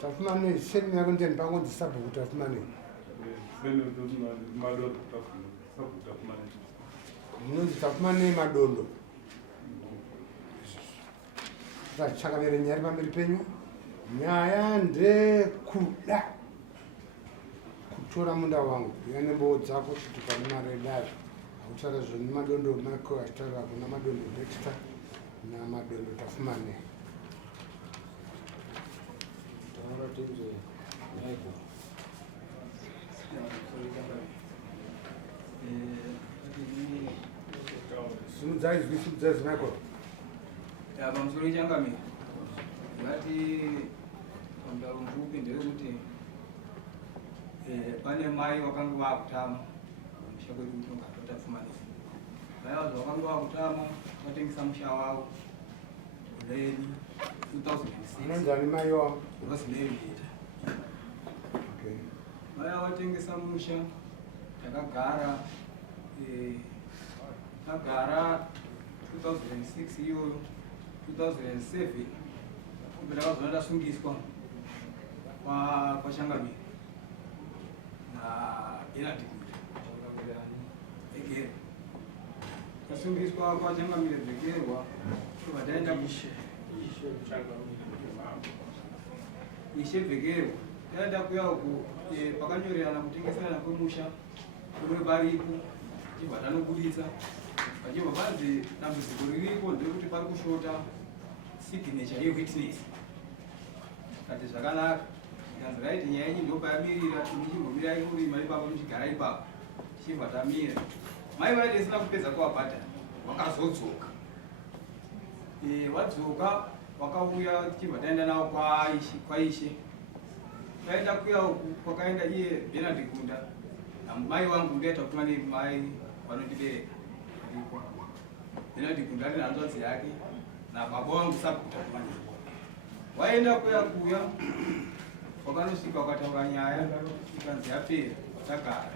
Tafumane seni yako ndeni pango ndisabu tafumane. Seni madondo tafumane. Sabu tafumane. Mnozi tafumane madondo. Chakavere nyari pamberi penyu. Nyaya ndekuda kutora munda wangu yane mboo dzako kuti pane mare daro hautaura zvoni madondo mako achitaura kuna madondo Dexter namadondo Tafumane. Simudzai izwi Michael. Pamusoro changamira ngati pamudaro mvupi ndeyekuti pane mai vakanga vakutama musha kwedu kuti ungatota Tafumanisi. Mai vazo vakanga vakutama vatengesa musha wavo Leni 2006. Unonzani mai wavo? Rosemary Mhita. Okay. Mai vatengesa musha takagara 2006 iyoyo 2007 kubera vazona ndasungiswa kwa Changamire na Bernard Vhekero. Ndasungiswa kwa Changamire Vhekerwa vataenda Ishe Vhekerwa taenda kuya uku pakanyorerana kutengeserana kwemusha kumwe paripo chibva tanobuditsa pachibva panzi dambudziko riripo ndekuti pari kushota signature yewitness. Kati zvakanaka ikanzi raiti nyaya iyi ndopayamirira ichimbomira ikurima ipapa muchigara ipapa tichibva tamira. Mai vaiti isina kupedza kuwabhadhara wakazodzoka. Wadzoka wakauya tichibva taenda nawo kwaishe taenda kuya uku kwakaenda iye Bernard Gunda mai wangu ndiaita kutuma nemai vanondibereka ndipo Bernard Gunda ari hanzvadzi yake na baba wangu Sabuta Tafumanisi. Waenda kuya wakanosvika wakataura nyaya ikanzi yapera tagara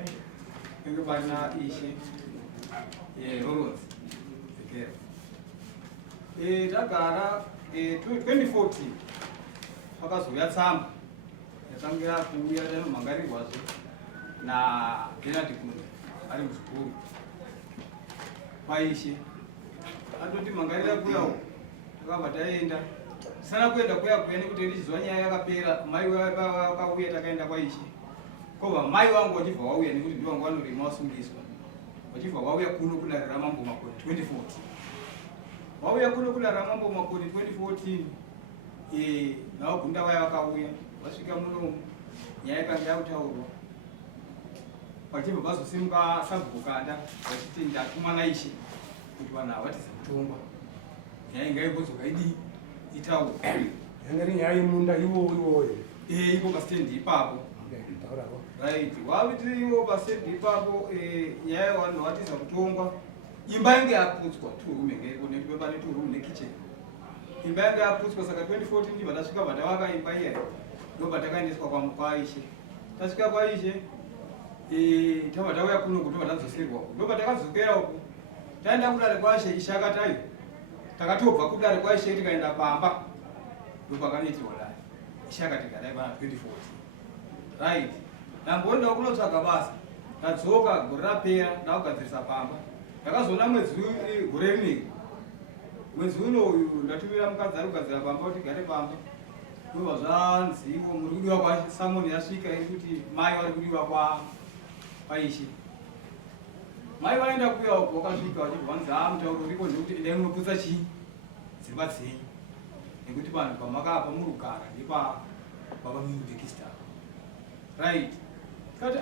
inge pana Ishe Lawrence Vhekero. Tagara 2014 pakazouya tsamba yatangira kuuya tanomhangarirwazve na Bernard Gunda ari muzukuru kwaishe atoti mhangarira kuya uko takabva taenda tisana kuenda kuya nekuti ndichizwa nyaya yakapera. Mai vakauya takaenda kwaishe kobva mai vangu vachibva vauya nekuti ndivangu vanorima vasungiswa vachibva vauya kuno kuna Ramambo Makoni 2014 vauya kuno kuna Ramambo Makoni 2014 navo Gunda vaya vakauya vasvika muno nyaya yakanga yakutaurwa pachibva vazosimuka sabhukanda vachiti ndatumana Ishe kuti vanhu havatiza kutongwa nyaya ingaimbodzoka itaurwa yanga iri nyaya yemunda iwoyo ipo pastendi ipapo right. Waviti iwo pastendi ipapo nyaya vanhu havatiza kutongwa. Imba yange yaputswa turume ngeko nekuti pane turume nekicheni. Imba yange yaputswa saka 2014 ndibva tasvika bva tavaka imba iyayo ndobva takaendeswa kwaIshe. Tasvika kwaIshe tabva tauya kuno kutobva tadzoserwa uku ndobva takadzokera uku taenda kudare kwaIshe. Ishe akatayo takatobva kudare kwaIshe tikaenda pamba ndopakanoitirwa dare. Ishe akati garai pana 2014 right. Ndambondawo kunotsvaga basa ndadzoka gore rapera ndakugadzirisa pamba. Ndakazoona mwedzi gore rineri mwedzi unoyu ndatumira mukadzi ari kugadzira pamba kuti gare pamba ndobva zvanziwo muri kudiwa kwaSamoni yasvika ikuti mai vari kudiwa kwaIshe. Mai vaenda kuya uko wakasvika vachibva vanzi mutauro uripo ndekuti endai munoputsa chii dzimba dzenyu nekuti vanhu pamakapa murugara ndepababa Dexter right. Tikati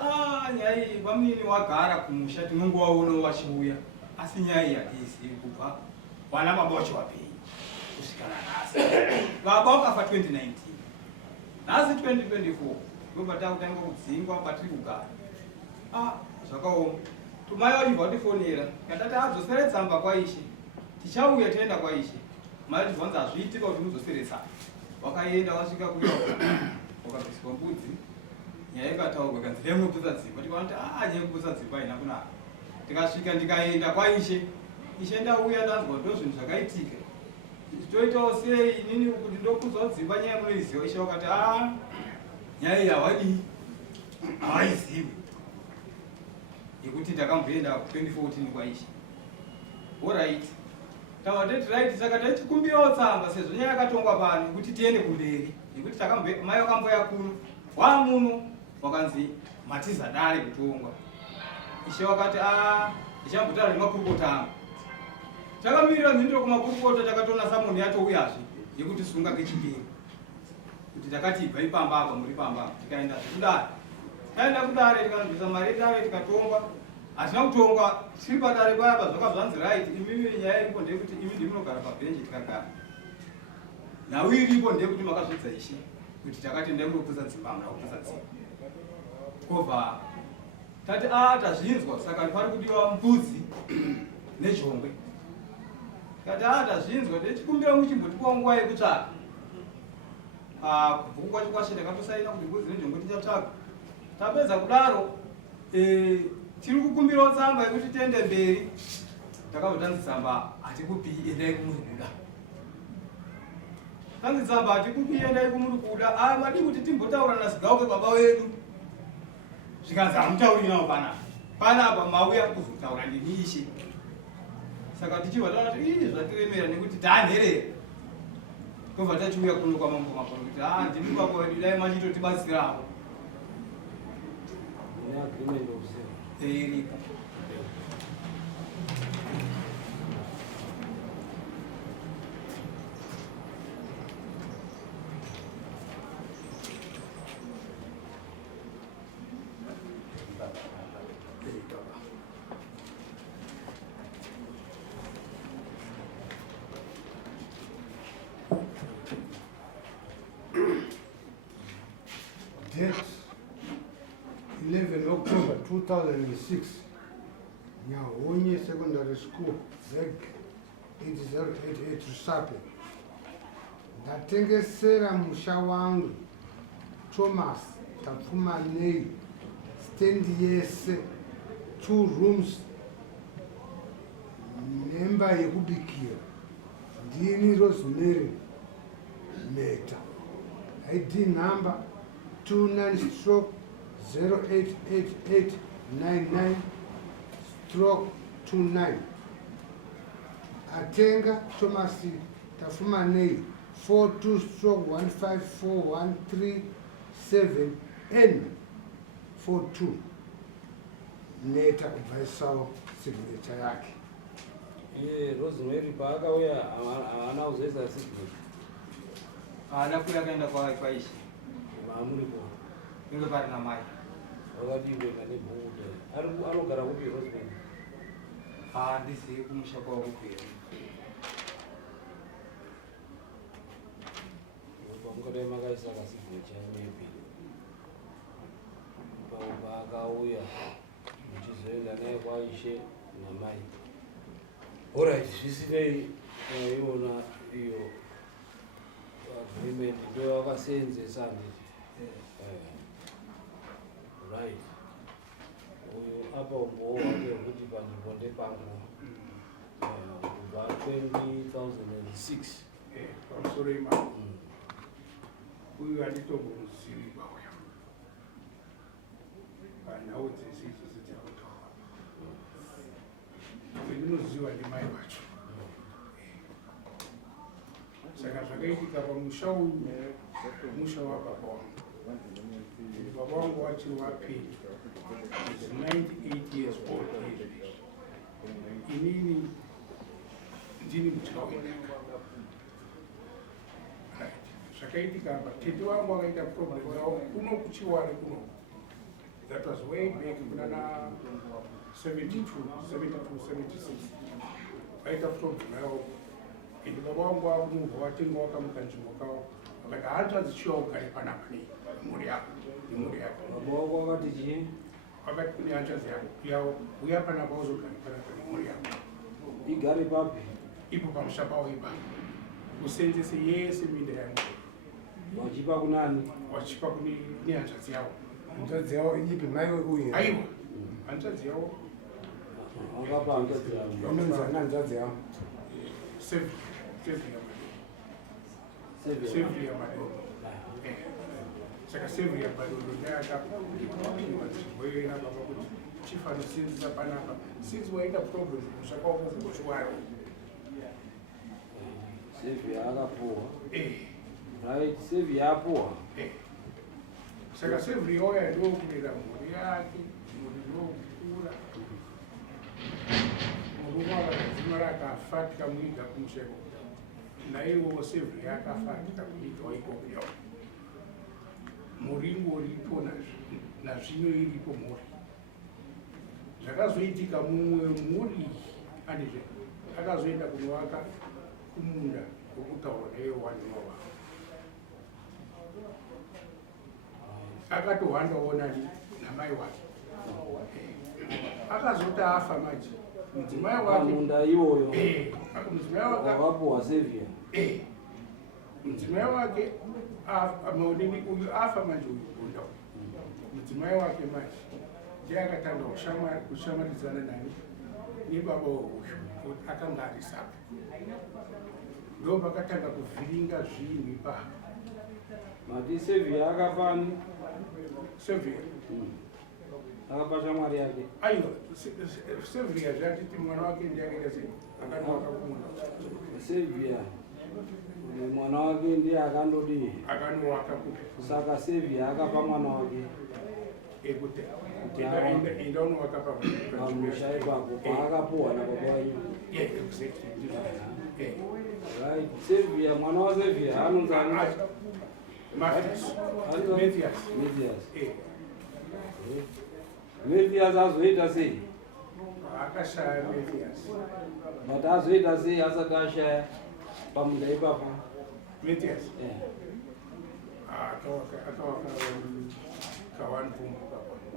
nyaya iyi pamunini wagara kumusha tinongovaonawo vachiuya asi nyaya iyi hatiizivi kubva vana baba vacho vapei kusvika nanhasi. Baba vakafa 2019 nhasi 2024 ndobva takutanga kudzingwa patiri kugara. Zvakaoma. Tumai vachibva vatifonera katati adzosere tsamba kwaIshe tichauya taenda kwaIshe. Mai vachibvanzi hazviitika kuti mudzosere tsamba. Wakaenda wasvika kuya wakabviswa mbudzi nyaya ikataurwa ikanzi ndai munoputsa dzimba. Tikanati nyaya yekuputsa dzimba haina kunaka. Tikasvika ndikaenda kwaIshe. Ishe ndauya ndanzwa ndo zvinhu zvakaitika toitawo sei inini kuti ndokuzwa dzimba nyaya munoiziva ishe wakati nyaya iyi hawadii havaizivi yekuti takamboenda 2014 kwaishe oright tavateti right saka tachikumbirawo tsamba sezvo nyaya yakatongwa pano kuti tiende kumberi yekuti mai vakamboya kuno wamuno wakanzi matiza dare kutongwa ishe wakati ichambotaura nemakurukota angu takamirira mhinduro kumakurukota takatoona samoni yatouyazve yekuti sunga kechipiri kuti takati ibva ipamba apa muri pamba apa tikaenda kudare taenda kudare tikanobvisa mari yedare tikatongwa hatina kutongwa tiri padare payapa zvakazvanzi right imimi nyaya iripo ndeyekuti imi ndimunogara pabhenji tikagara nhau iripo ndeyekuti makazvidza ishe kuti takati ndaimunoputsa dzimba hamuna kuputsa dzimba kobva tati tazvinzwa saka pari kudiwa mbudzi nejongwe kati tazvinzwa tichikumbira muchimbotipawo nguva yekutsvaga kubvuku kwacho kwashe takatosaina kuti mbudzi nejongwe tichatsvaga tapedza kudaro tiri kukumbirawo tsamba yekuti tiende mberi takabva tanzi tsamba hatikupi endai kumuri kuda tanzi tsamba hatikupi endai kumuri kuda madi kuti timbotaura nasigauke baba wedu zvikanzi hamutauri nawo panapa mauya kuzotaura nemishe saka tichibva taona kuti zvatiremera nekuti tanherera tobva tachiuya kuno kwamambo makuru kuti ndimi baba wedu dai machitotibatsirawo erika Date 11 October 2006, Nyahonye Secondary School, ZEG 8088 Rusape. Ndatengesera musha wangu Thomas Tapfumanei stand yese 2 rooms nemba yekubikira. Ndini Rosemary Meta. ID number 29/088899/29. Atenga Thomas Tafumanei 42/15413/7N42. Neta kubvaisawo signature yake. Rosemary paakauya haana kuzoisa signature. haana kuya kaenda kwaishe Maamuripo. inge pari namai Wakadibweka nebhukuda. Anogara kupi Rosemary? handizivi kumusha kwavo kupera Mungadai makaisa kasignature maybe. Paakauya muchizoenda naye kwaishe namai. Alright, zvisinei iona iyo agreement ndo wakaseenzesa nditi. Right. Uyu apa umbowo wake wekuti panzvimbo ndepangu kubva 2006. Pamusoro imamo. Uyu handitombomuzivi pauya. Panhau dzese idzose dzakutaura. Ndinoziva ndimai vacho. Saka zvakaitika pamusha uyu musha wababa wangu. Baba wangu wachiri wapedza. He's 98 years old. Inini ndini mutya wenaka. Zvakaitika apa tete wangu akaita problem dzawo kuno kuchiware kuno. That was way back kunana 72, 76. Vaita problem yavo. Ende baba wangu wakumubva watenga wakamuka nzvimbo kawo. Vakati hanzvadzi chiwa ugare panapa nemhuri yako. Baba wako wakati chii? Wakati kune hanzvadzi yavo uya panapa uzogare panapa nemhuri yako. Igare papi? Ipo pamusha pavo ipapo. Usenzese yese minda yangu. Wachipa kunani? Wachipa kune hanzvadzi yavo. Hanzvadzi yavo ipi mai uye? Aiwa. Hanzvadzi yavo. Wakapa hanzvadzi yavo? Unonzi hanzvadzi yavo. 7 yavo. sevhi yamadondo. Saka sevhi yamadondo ndayakapiwa chibwera baba kuti chifanisirisa panapa since waita problem kushaka kuchwaro sevhi akapuwa right sevhi yapuwa saka sevhi yoya ndokulera mhuri yake mhuri ndokukura murume akadzima rakafa tikamuiga kumusheko naiwowo sevhi yakafa tikamuigawo ikopyawo mhuri ingoripo nazvino iripo mhuri zvakazoitika mumwe mhuri andizve akazoenda kunovaka kumunda wokutaura naye waniwava akatohwandawo nani namai wake akazoti afa manje mudzimai wake munda iwoyo mudzimai wake wakapuwa sevhi mudzimai wake maonini uyu afa manje uyu kunda mudzimai wake manje ndiye akatanga kushamaridzana nani nebaba weuyu kuti akanga ari sapa ndo pakatanga kuvhiringa zvinhu ipapo mati sevhi akapani sevhi akapa shamwari yake aiwa sevhi yazvatiti mwana wake ndiakaita sei akanoaka kumunda sevhi mwana wake ndiye akandodii akanoaka kuti saka sevhi akapa mwana wake ekuti enda unovaka pamusha ipapo paakapuwa nababa wanyu right sevhi mwana wa sevhi anonzani Mathias azoita sei akashaya Mathias but azoita sei asati ashaya pamunda ipapo Mathias akawaka kawanpumbu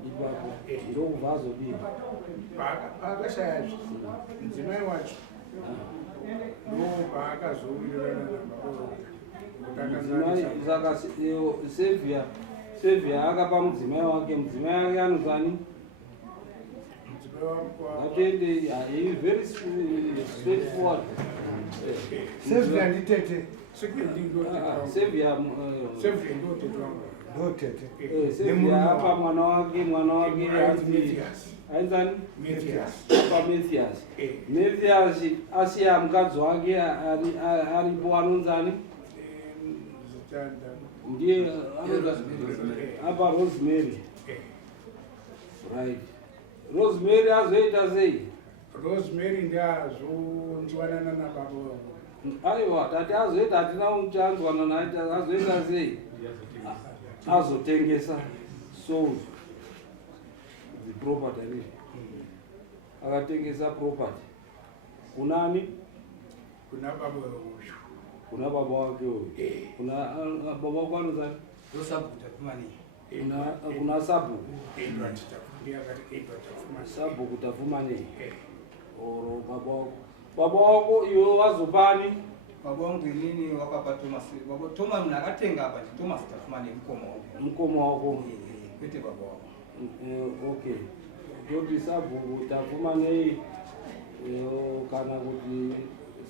ipapo ndokubva azodii paakashayazve mudzimai wacho ndo paakazowirirana saka sevhia akapa mudzimai wake mudzimai wake anozani atende very straightforward sevhia nditete sevhia apa mwana wake ainzani apa Mathias asiya mukadzi wake aripo anonzani ndiye apa Rosemary right Rosemary azoita sei Rosemary ndiazonzwanana nababa aiwa tati azoita hatina uchanzwana naye azoita sei azotengesa sold the property akatengesa property kunani kuna baba uyu kuna baba wake uyu kuna baba wake anozani kuna sabhuku sabhuku tafumanei oro baba wako iwe wazopani baba wangu inini wakapa Thomas baba Thomas nakatenga apa Thomas tafumane mkomo wako kwete baba wako okay ndoti sabhuku tafumanei kana kuti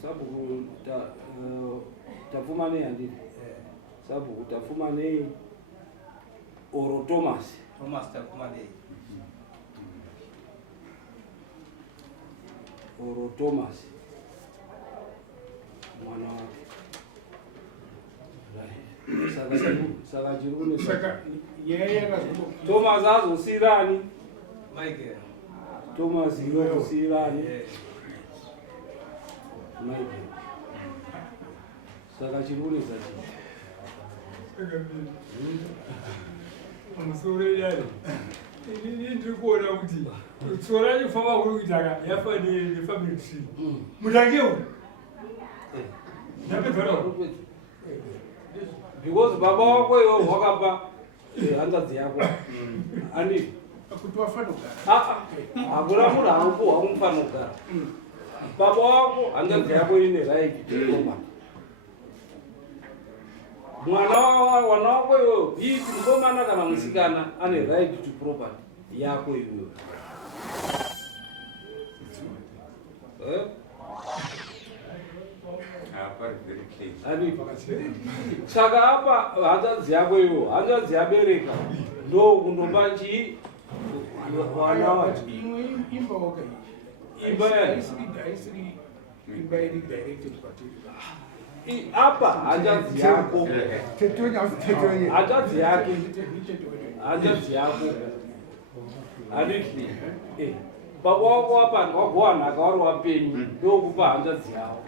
sabhuku tafumanei handiti sabhuku tafumanei oro Thomas tafumanei oro Thomas mwana wake saka chirune saka nyaya yakazoto Thomas azosirani Michael Thomas yozosirani Michael saka chirune sachi musore yari ini ndikuona kuti tsora yofamba kuri kuitaka yafa nefamily tree mutangewo because baba wako iwo wakapa hanzvadzi yako andi kuti wafanogara hakuna munhu anopuhwa kumufana kugara baba wako hanzvadzi yako ine right toma mwana wako iweyo bii mukomana kana musikana ane right to property yako iweyo very clean. saka apa hanzvadzi yako iwo hanzvadzi yabereka ndo kundopa chii wana wacho imwe imba waka Imba yani? haisiri imba iri directed kwatiri. apa hanzvadzi yako hanzvadzi yake hanzvadzi yako handiti baba wako apa wagowa nhaka wari wapenyu ndokupa hanzvadzi yavo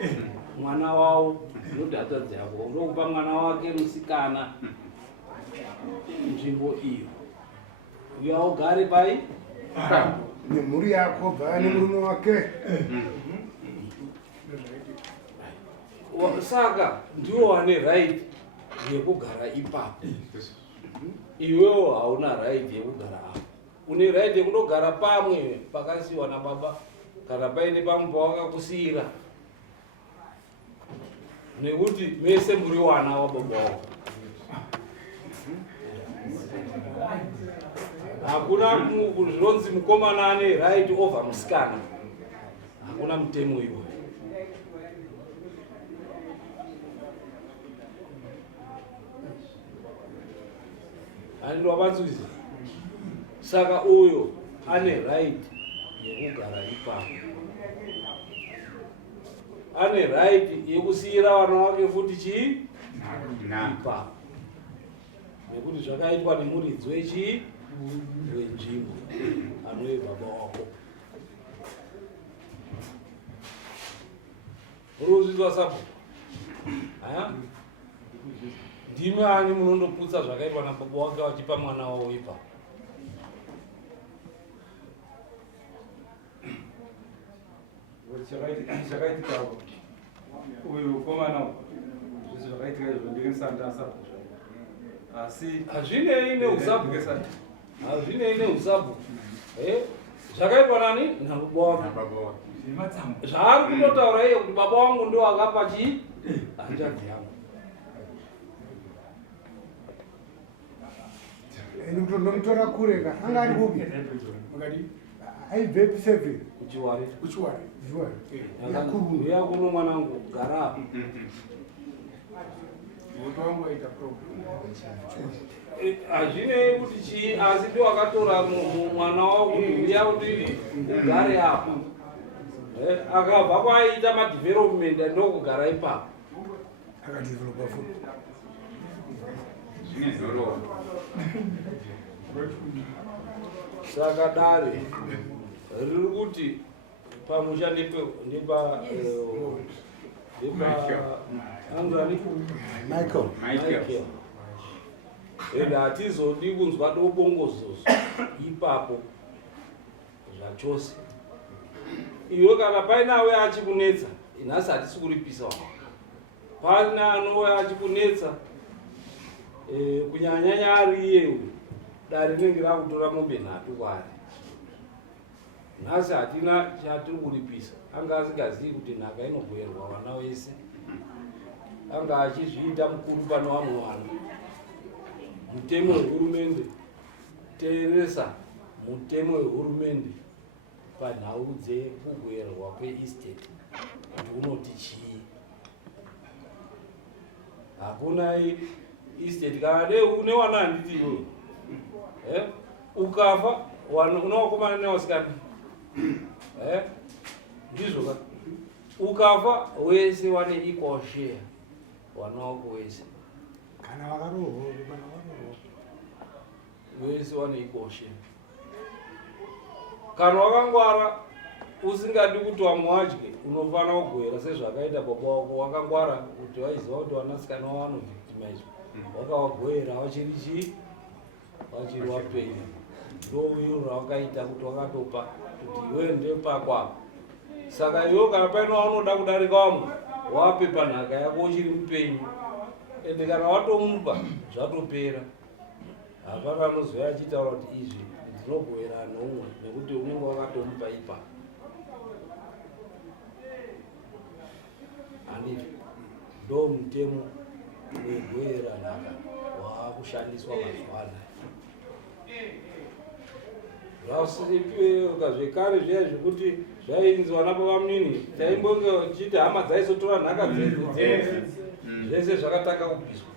mwana wavo noti hanzvadzi yako ndokupa mwana wake musikana nzvimbo iyo uya ugare pai nemhuri yako bva nemurume wake. saka ndiwo wane right yekugara ipapo iwewo hauna right yekugara apo une right yekundogara pamwe pakasiyiwa nababa kana paine pamwe pawakakusiyira nekuti mese muri wana wababa wako hakuna zvinonzi mukomana ane right over musikana hakuna mutemo iwoyo handinovatsudzi saka uyo ane right yekugara ipapo ane right yekusiyira vana wake futi chii ipapo nekuti zvakaitwa nemuridzi wechii wenzvimbo anove baba wako urikuzvizwa sapo aya ndimi ani munondoputsa zvakaitwa nababa wake vachipa mwana wavo ipapo chakaitika uyu komana zvese zvakaitika izvo ndingesandasa asi hazvinei neusabu hazvinei neusabu zvakaitwa nani nababa wake zvaari kundotaura iye kuti baba wangu ndo akapa chii hanzvadzi yangu ndomutora kure ka anga ari kupi Makati aibve ku7 kuchiwari kuchiwari. yakuno mwanangu gara apa Moto wangu aita problem. hazvinei kuti chii asi ndo akatora mwana wavo kuti uya kuti ugare apa akabva kwaiita madevelopment andokugara ipapo akadevelopa futi saka dare riri kuti pamusha ndepa angani Michael ende hatizodi kunzwa dobongozozo ipapo zvachose iwe kana painawe achikunetsa nhasi hatisi kuripisa wako pana anouya achikunetsa kunyanyanya ari iye dare rinenge rakutora mombe nhatu kwari nhasi hatina chatiri kuripisa anga asingazivi kuti nhaka inogoyerwa vana vese anga achizviita mukuru pane vamwe vanhu mutemo wehurumende teeresa mutemo wehurumende panhau dzekugoyerwa kweestate kuti unoti chii hakuna estate kana dei une wana handiti iwe ukafa una vakomana nevasikana ndizvo ka ukafa wese wane equal share wana wako wese kana vakarohwa wese wane equal share kana wakangwara usingadi kuti vamwe vadye unofanira kugoyera sezvakaita baba wako wakangwara kuti vaiziva kuti vanasikana vanovhictimizwa wakavagoyera vachiri chii vachiri wapenyu ndo uyo ravakaita kuti wakatopa kuti iwe ndepakwapa saka iwe kana paino vanoda kudarika vamwe wape panhaka yako uchiri mupenyu ende kana watomupa zvatopera hapana anozoya achitaura kuti izvi ndinogoyera nomwe nekuti unenge wakatomupa ipapo handiti ndo mutemo wegoyera nhaka waakushandiswa mazuva anaya zvekare zviya zvekuti zvainzi vana baba munini taimbonge chiti hama dzaizotora nhaka dzedu zvese zvakatanga kubviswa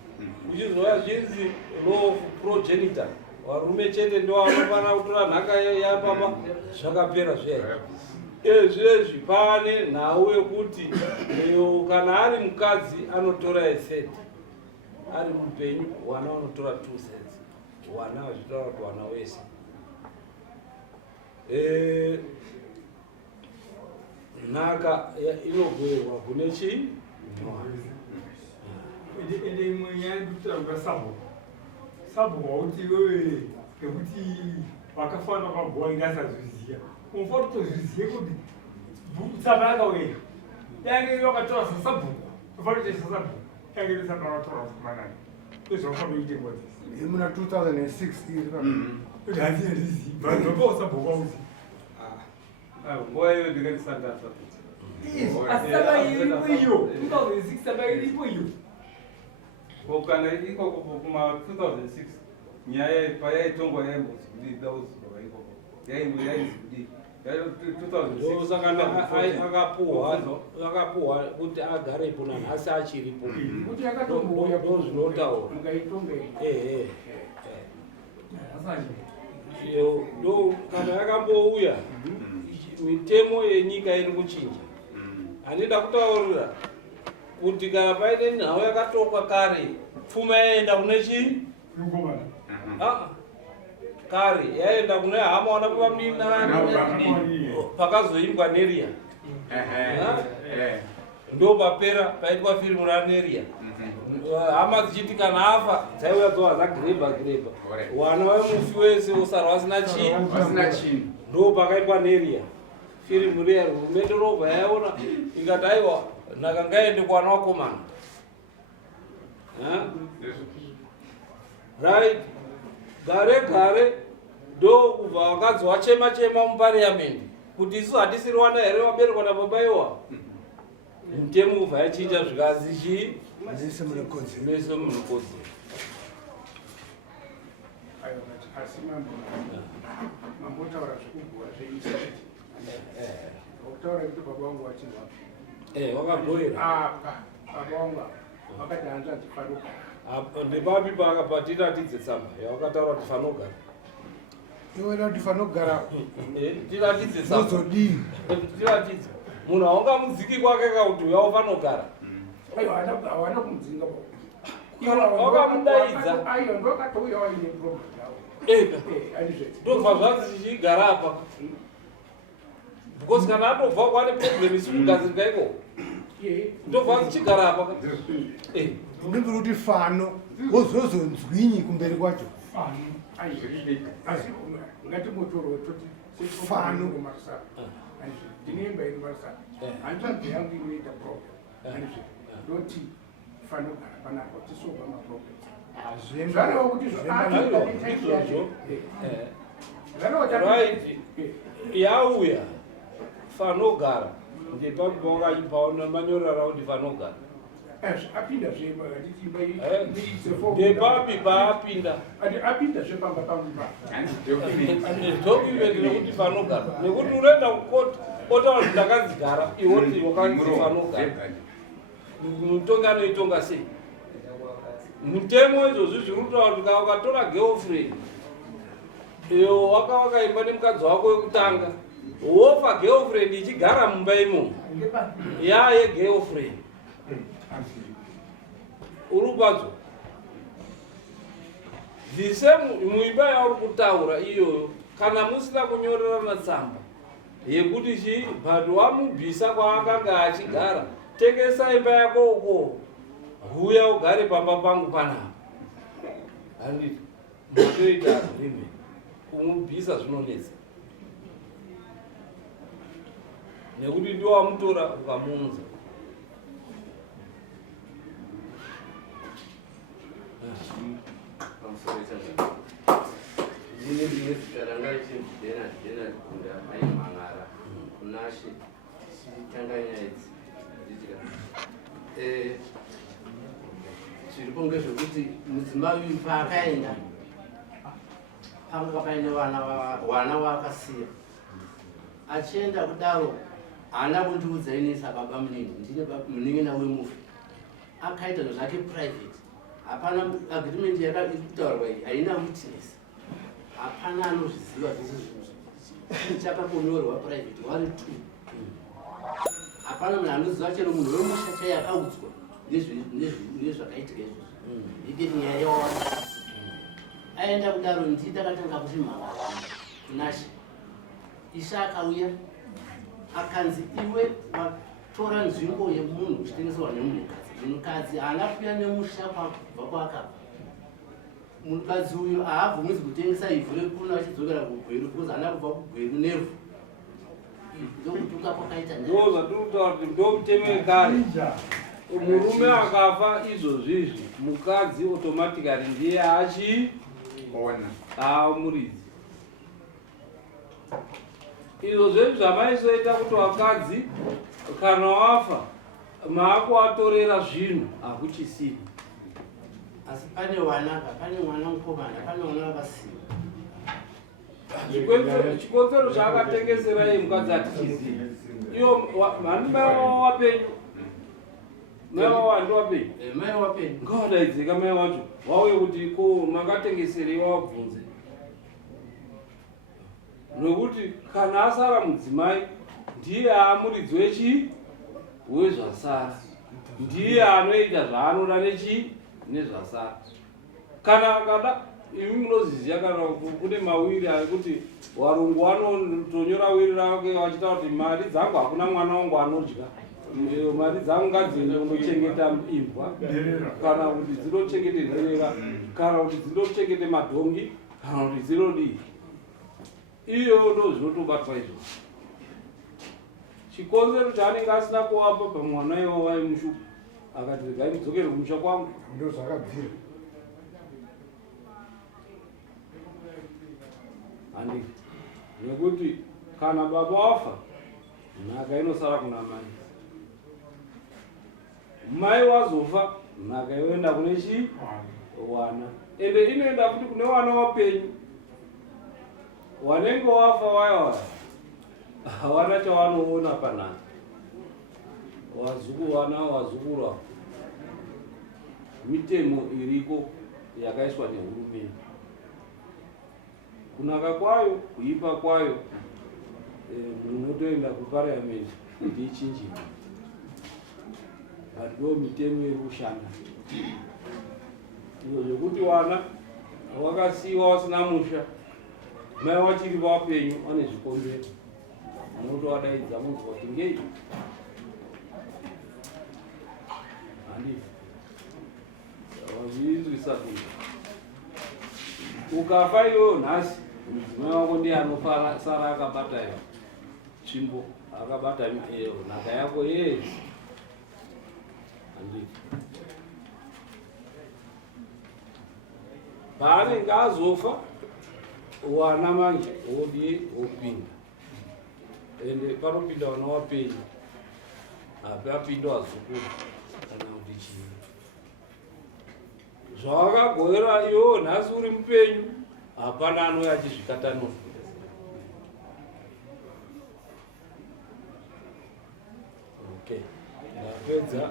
uchizouya zvinzi law of progenitor varume chete ndo vanofana kutora nhaka yapapa zvakapera zviya ezvezvi pane nhau yekuti kana ari mukadzi anotora a30 ari mupenyu wana vanotora 2 cents wana vachitaura kuti wana wese nhaka inogoverwa kune chii ende imwe nyaya kutaura sabhuka kuti iwewe ngekuti vakafana pabhuwa ingasazviziva unofana kutozvizive kuti tsamba yakawera yange vakatora sasabhuku ufana kutoisa sabhuku yange vesamba vakatora kumanani ezvakufana kuite ngozi muna 2006 kuti handinarizivi vandopawo sabhuku auzi nguva iyo ndinganisandasa asi samba iripo iyo 2006 samba iripo iyo kana ikoko kuma 2006 nyaya payaitongwa yaimbozivudida uzuva ikoko yaizivudii akapuhwa kuti agarepo nanhasi achiripo kuti yakatomboya ndozvinotaura mukaitonga ndo kana yakambouya mitemo yenyika iri kuchinja handida kutaurira kuti kana paine nhau yakatokwa kare pfuma yaenda kune chii kare yaenda kune hama wana kuvaminani pakazoimbwa neria ndo papera paitwa firimu raneria hama dzichiti kana afa dzaiuya dzoa dzagireba wana wemufi wese usara vasina chii ndo pakaitwa neria firimu riya hurumende robva yaona ikati aiwa nhaka ngaende kuwana wakomana right gare ndo kubva vakadzi vachema mupariyamendi kuti isu hatisiri wana here vaberekwa nababaiwa mutemo ubva yachinja zvikazi chii mese munokodzera asi mambotaura zvekubhuwa zveinsiti wakutaura kuti baba vangu vachinwa wakabhoera apa baba vangu vakati hanzvanzi faruka ndepapi patiratidze tsamba yawakataura kuti fanogara iwena kuti fanogara tiratidze tsamba uzodii tiratidze munhu haungamudziki kwake kauti uyawo fanogara hawana kumudzinga wakamudaidza aiyo ndokatouya waine problem yavo ndobva zvanzi chichigara apa because kana atobva kwane problem isi kugadzirika iko ndobva zichigara apa ndimviri kuti fano wozozonzwinyi kumberi kwacho asi ngatimotoro toti fano marisara ndinemba iri marisara hanzvanzi yangu inoita problem ndoti fanogara panapa tisobva maproblem zvarewo kuti right yauya fanogara ndepapamanyorera kuti fanogara apinda ndepapi paapinda apinda zvepamba pamba document nekuti fanogara nekuti unoenda kukoti otaura kuti ndakadzigara iwoti wakanzi fanogara mutongano itonga sei mutemo izvozvi zviri kutaura kuti kana ukatora girlfriend iyo wakaimba nemukadzi wako wekutanga wofa girlfriend ichigara mumba imomo yegirlfriend uri kwadzo zvise muimba yauri kutaura iyoyo kana musina kunyorerana tsamba yekuti chii but wamubvisa kwaakanga achigara tengesa imba yako uko huya ugare pamba pangu panapa handiti matoita agreement kumubvisa zvinonetsa nekuti ndowamutora ukamuunza Ini dia sekarang sih dia udah main mangara, nasi si tangannya itu, chiripo ngezvekuti mudzimai paakaenda panga paine wana waakasiya achienda kudaro haana kundiudza inisa baba munini ndine munin'ina wemufi akaita zvake private, hapana agreement yakataurwa haina witness, hapana anozviziva zvese zvinhu chakakonyorwa private wari 2. Hapana munhu anoziva chero munhu wemusha chaiye akaudzwa nezvakaitika izvozvo. Iketi nyaya yawana aenda kudaro ndii takatanga kuti mhaka kunashe isha akauya akanzi iwe watora nzvimbo yemunhu uchitengeserwa nemunhukadzi. Munhukadzi haana kuuya nemusha kubva kwaakabva. Munhukadzi uyu haabvumizi kutengesa ivhu rekuna achidzokera kugweru because haana kubva kugweru nevhu. Ndokutuka kwakaita ndo zvatirikutaura kuti ndo mutemo wekare. Murume akafa izvozvizvi mukadzi automatically ndiye amuridzi. Izvo zvezvi zvamaisoita kuti vakadzi kana wafa maakuatorera zvinhu hakuchisiri. asi pane wana mukomana, pane wana wakasiwa. Chikotsero chaakatengesera iye mukadzi hatichizivi. Iyo mhandi mai wapenyu. Mai wawandi wapenyu. Mai wapenyu. Ngawadaidzika mai wacho. Wauye kuti ko makatengeserei wabvunze. Nokuti kana asara mudzimai ndiye amuridzi wezvasara. Ndiye anoita zvaanoda nezvasara. Kana akada imi munoziziya kana kune mawiri akuti varungu vanotonyora wiri rake vachita kuti mari dzangu hakuna mwana wangu anodya, mari dzangu ngadziende kunochengeta imbwa, kana kuti dzinochengete nherera, kana kuti dzinochengete madhongi, kana kuti dzinodii. Iyo ndo zvinotobatwa izvozvo. Chikonzero chaanenge asina kuvapa pamwana iwo vaimushupa akati regai mudzokere kumusha kwangu. Ndo zvakabvira. Handiki. Nekuti kana baba wafa nhaka inosara kuna mai. Mai wazofa nhaka yoenda kune wana. Ende inoenda futi kune wana wapenyu. Wanenge wafa waya hawana chawanoona panhaka. Wazukuru mitemo iriko yakaiswa nehurumende. Kunaka kwayo, kuipa kwayo, munotoenda kuparliament kuti ichinjike. Ndo mitemo iri kushanda. Izvo zvekuti wana wakasiiwa wasina musha, mai wachiri vapenyu ane zvikombero. Unotovadaidza munhu kuti ngei. Handiti. Wazvinzwisa kuti ukafa iwewe nhasi mudzimai wako ndiye anosara akabata tsvimbo, akabata nhaka yako yese. Handiti. Paanenge azofa wana manje wopinda. Ende panopinda wana wapenyu. Hapapinda wazukuru kana kuti chii. Zvawakagoera iwo nhasi uri mupenyu, hapana anouya achizvikatanura. Okay. Ndapedza.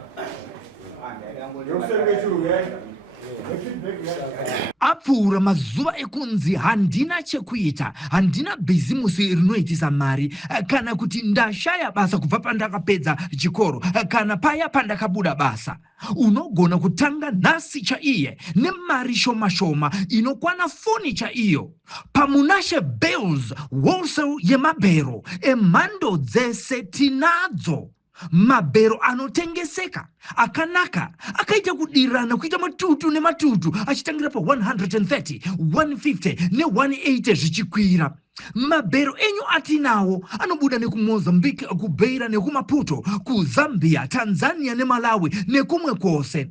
Apfuura mazuva ekunzi handina chekuita, handina bhizimusi rinoitisa mari, kana kuti ndashaya basa kubva pandakapedza chikoro, kana paya pandakabuda basa. Unogona kutanga nhasi chaiye nemari shoma shoma inokwana foni chaiyo. Pamunashe Bells Wholesale yemabhero emhando dzese tinadzo. Mabhero anotengeseka akanaka akaita kudirana kuita matutu nematutu achitangira pa 130, 150 ne180 zvichikwira. Mabhero enyu atinawo anobuda nekumozambique, kubeira nekumaputo, kuzambia, Tanzania neMalawi nekumwe kwose.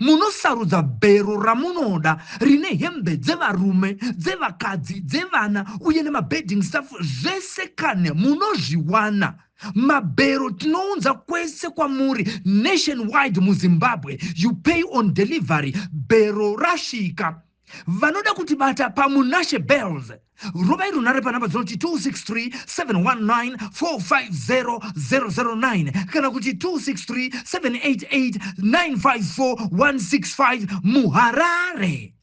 Munosarudza bhero ramunoda rine hembe dzevarume, dzevakadzi, dzevana uye nemabedding stuff zvese kane munozviwana. Mabhero tinounza kwese kwamuri nationwide muZimbabwe. You pay on delivery. Bhero rashika. vanoda kutibata pamunashe bells robai runare panamba dzinoti 263-719-450-009 kana kuti 263-788-954-165 muharare.